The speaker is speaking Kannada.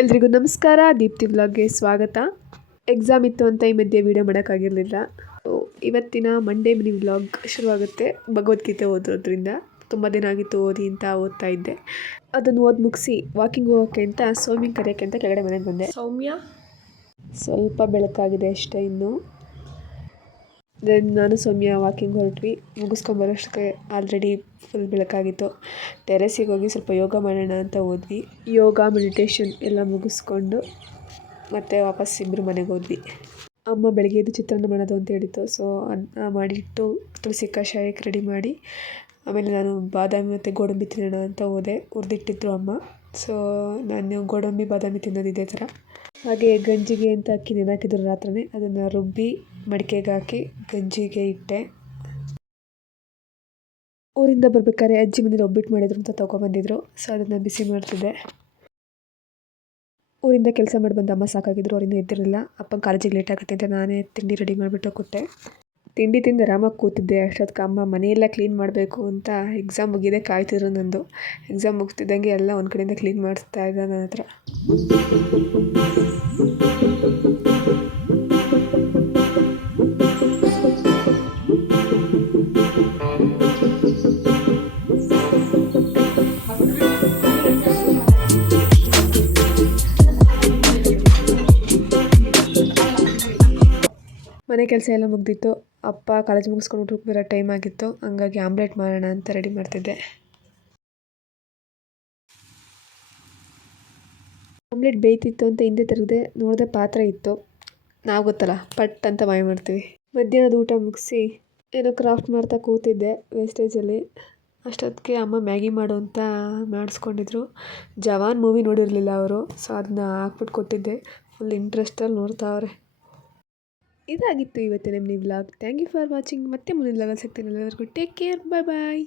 ಎಲ್ರಿಗೂ ನಮಸ್ಕಾರ. ದೀಪ್ತಿ ವ್ಲಾಗ್ಗೆ ಸ್ವಾಗತ. ಎಕ್ಸಾಮ್ ಇತ್ತು ಅಂತ ಈ ಮಧ್ಯೆ ವೀಡಿಯೋ ಮಾಡೋಕ್ಕಾಗಿರಲಿಲ್ಲ. ಇವತ್ತಿನ ಮಂಡೇ ಮಿನಿ ವ್ಲಾಗ್ ಶುರುವಾಗುತ್ತೆ. ಭಗವದ್ಗೀತೆ ಓದೋದ್ರಿಂದ ತುಂಬ ದಿನ ಆಗಿತ್ತು ಓದಿ ಅಂತ ಓದ್ತಾ ಇದ್ದೆ. ಅದನ್ನು ಓದಿ ಮುಗಿಸಿ ವಾಕಿಂಗ್ ಹೋಗೋಕ್ಕೆ ಅಂತ ಸೌಮ್ಯ ಕರೆಯೋಕ್ಕೆ ಅಂತ ಕೆಳಗಡೆ ಮನೆಗೆ ಬಂದೆ. ಸೌಮ್ಯ ಸ್ವಲ್ಪ ಬೆಳಕಾಗಿದೆ ಅಷ್ಟೇ. ಇನ್ನು ನಾನು ಸೌಮ್ಯ ವಾಕಿಂಗ್ ಹೊರಟ್ವಿ. ಮುಗಿಸ್ಕೊಂಬರೋಷ್ಟಕ್ಕೆ ಆಲ್ರೆಡಿ ಫುಲ್ ಬೆಳಕಾಗಿತ್ತು. ಟೆರೆಸಿಗೆ ಹೋಗಿ ಸ್ವಲ್ಪ ಯೋಗ ಮಾಡೋಣ ಅಂತ ಹೋದ್ವಿ. ಯೋಗ ಮೆಡಿಟೇಷನ್ ಎಲ್ಲ ಮುಗಿಸ್ಕೊಂಡು ಮತ್ತೆ ವಾಪಸ್ ಇಬ್ಬರು ಮನೆಗೆ ಹೋದ್ವಿ. ಅಮ್ಮ ಬೆಳಗ್ಗೆ ಎದ್ದು ಚಿತ್ರಾನ್ನ ಮಾಡೋದು ಅಂತ ಹೇಳಿತ್ತು. ಸೊ ಅದನ್ನ ಮಾಡಿಟ್ಟು ತುಳಸಿ ಕಷಾಯಕ್ಕೆ ರೆಡಿ ಮಾಡಿ ಆಮೇಲೆ ನಾನು ಬಾದಾಮಿ ಮತ್ತು ಗೋಡಂಬಿ ತಿನ್ನೋಣ ಅಂತ ಹೋದೆ. ಹುರಿದಿಟ್ಟಿದ್ರು ಅಮ್ಮ. ಸೊ ನಾನು ಗೋಡಂಬಿ ಬಾದಾಮಿ ತಿನ್ನೋದು ಇದೇ ಥರ. ಹಾಗೆ ಗಂಜಿಗೆ ಅಂತ ಅಕ್ಕಿ ನೆನೆಹಾಕಿದ್ರು ರಾತ್ರಿನೇ. ಅದನ್ನು ರುಬ್ಬಿ ಮಡಿಕೆಗೆ ಹಾಕಿ ಗಂಜಿಗೆ ಇಟ್ಟೆ. ಊರಿಂದ ಬರ್ಬೇಕಾದ್ರೆ ಅಜ್ಜಿ ಮನೇಲಿ ಒಬ್ಬಿಟ್ಟು ಮಾಡಿದ್ರು ಅಂತ ತೊಗೊಬಂದಿದ್ರು. ಸೊ ಅದನ್ನು ಬಿಸಿ ಮಾಡ್ತಿದ್ದೆ. ಊರಿಂದ ಕೆಲಸ ಮಾಡಿ ಬಂದು ಅಮ್ಮ ಸಾಕಾಗಿದ್ರು. ಅವರಿಂದ ಎದ್ದಿರಲಿಲ್ಲ. ಅಪ್ಪನ ಕಾಲೇಜಿಗೆ ಲೇಟ್ ಆಗುತ್ತೆ ಅಂತ ನಾನೇ ತಿಂಡಿ ರೆಡಿ ಮಾಡಿಬಿಟ್ಟು ಕೊಟ್ಟೆ. ತಿಂಡಿ ತಿಂದು ಆರಾಮಾಗಿ ಕೂತಿದ್ದೆ. ಅಷ್ಟೊತ್ತಿಗೆ ಅಮ್ಮ ಮನೆಯೆಲ್ಲ ಕ್ಲೀನ್ ಮಾಡಬೇಕು ಅಂತ ಎಕ್ಸಾಮ್ ಮುಗಿದೆ ಕಾಯ್ತಿದ್ರು. ನಂದು ಎಕ್ಸಾಮ್ ಮುಗ್ತಿದ್ದಂಗೆ ಎಲ್ಲ ಒಂದು ಕಡೆಯಿಂದ ಕ್ಲೀನ್ ಮಾಡಿಸ್ತಾ ಇದ್ದ ನನ್ನ ಹತ್ರ. ಮನೆ ಕೆಲಸ ಎಲ್ಲ ಮುಗ್ದಿತ್ತು. ಅಪ್ಪ ಕಾಲೇಜ್ ಮುಗಿಸ್ಕೊಂಡು ಊಟಕ್ಕೆ ಬರೋ ಟೈಮ್ ಆಗಿತ್ತು. ಹಂಗಾಗಿ ಆಮ್ಲೆಟ್ ಮಾಡೋಣ ಅಂತ ರೆಡಿ ಮಾಡ್ತಿದ್ದೆ. ಆಮ್ಲೆಟ್ ಬೇಯ್ತಿತ್ತು ಅಂತ ಹಿಂದೆ ತಿರುಗಿದೆ. ನೋಡಿದೆ ಪಾತ್ರೆ ಇತ್ತು. ನಾವು ಗೊತ್ತಲ್ಲ ಪಟ್ ಅಂತ ಮಾಯ ಮಾಡ್ತೀವಿ. ಮಧ್ಯಾಹ್ನದ ಊಟ ಮುಗಿಸಿ ಏನೋ ಕ್ರಾಫ್ಟ್ ಮಾಡ್ತಾ ಕೂತಿದ್ದೆ ವೇಸ್ಟೇಜಲ್ಲಿ. ಅಷ್ಟೊತ್ತಿಗೆ ಅಮ್ಮ ಮ್ಯಾಗಿ ಮಾಡು ಅಂತ ಮಾಡಿಸ್ಕೊಂಡಿದ್ರು. ಜವಾನ್ ಮೂವಿ ನೋಡಿರಲಿಲ್ಲ ಅವರು. ಸೊ ಅದನ್ನ ಹಾಕ್ಬಿಟ್ಟು ಕೊಟ್ಟಿದ್ದೆ. ಫುಲ್ ಇಂಟ್ರೆಸ್ಟಲ್ಲಿ ನೋಡ್ತಾವ್ರೆ. ಇದಾಗಿತ್ತು ಇವತ್ತಿನ mini vlog. Thank you for watching. ಮತ್ತೆ ಮುಂದಿನ ವ್ಲಾಗಲ್ಲಿ ಸಿಗ್ತೀನಿ. ಎಲ್ಲರಿಗೂ ಟೇಕ್ ಕೇರ್. ಬಾಯ್ ಬಾಯ್.